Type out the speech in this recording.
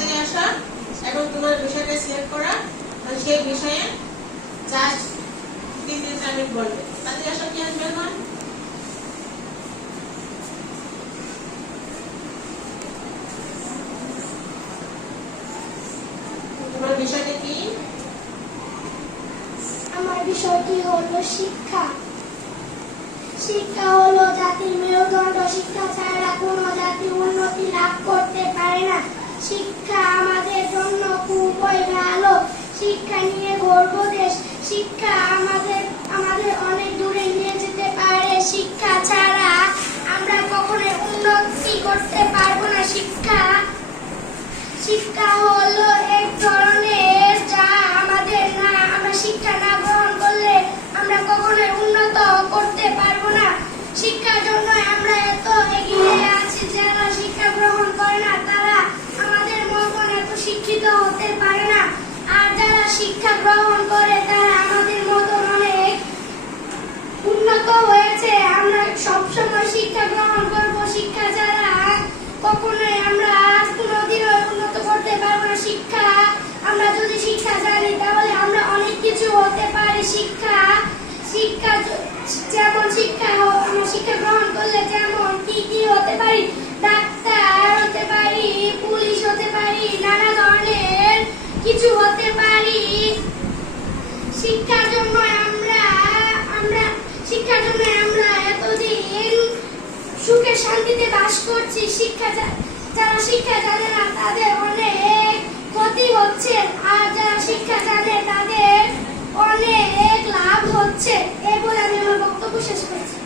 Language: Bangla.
তাড়াতাড়ি আসা। এখন তোমার বিষয়টা সিলেক্ট করা, সেই বিষয়ে জাস্ট 3 মিনিট বলবে। তাড়াতাড়ি আসা, কি আসবে এখন? তোমার বিষয়টা কি? আমার বিষয়টি হলো শিক্ষা। শিক্ষা হলো জাতির মেরুদণ্ড। শিক্ষা ছাড়া কোনো জাতি উন্নতি লাভ করতে পারে না। শিক্ষা আমাদের জন্য খুবই ভালো। শিক্ষা নিয়ে গর্ব দেশ। শিক্ষা আমাদের অনেক দূরে নিয়ে যেতে পারে। শিক্ষা ছাড়া আমরা কখনো উন্নতি করতে পারবো না। শিক্ষা হলো এক ধরনের যা আমাদের না, আমরা শিক্ষা না গ্রহণ করলে আমরা কখনো উন্নত করতে পারবো না। শিক্ষার জন্য আমরা এত এগিয়ে আছি। যারা শিক্ষা গ্রহণ করে না তারা আমাদের মতন এত শিক্ষিত হতে পারে না। আর যারা শিক্ষা গ্রহণ করে তারা আমাদের মতন অনেক উন্নত হয়েছে। আমরা সবসময় শিক্ষা গ্রহণ করব। শিক্ষা ছাড়া কখনোই আমরা কোনোদিনও উন্নত করতে পারবো না। আমরা যদি শিক্ষা জানি তাহলে আমরা অনেক কিছু হতে পারি। আমরা শিক্ষা গ্রহণ করলে যেমন কি হতে পারি, ডাক্তার হতে পারি, পুলিশ হতে পারি, নানা ধরনের কিছু হতে পারি। শিক্ষার জন্য আমরা এতদিন সুখে শান্তিতে বাস করছি। যারা শিক্ষা জানে না তাদের অনেক ক্ষতি হচ্ছে, আর যারা শিক্ষা জানে তাদের অনেক লাভ হচ্ছে। এই বলে আমি আমার বক্তব্য শেষ করছি।